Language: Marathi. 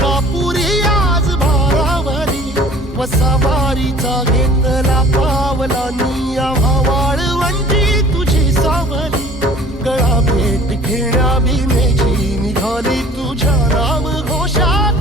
कापुरी आज भारावरी वसावारीचा घेतला पावला निया वाळवंटी तुझी सावली गळा भेट घेण्या भीमेची निघाली तुझ्या राम घोषात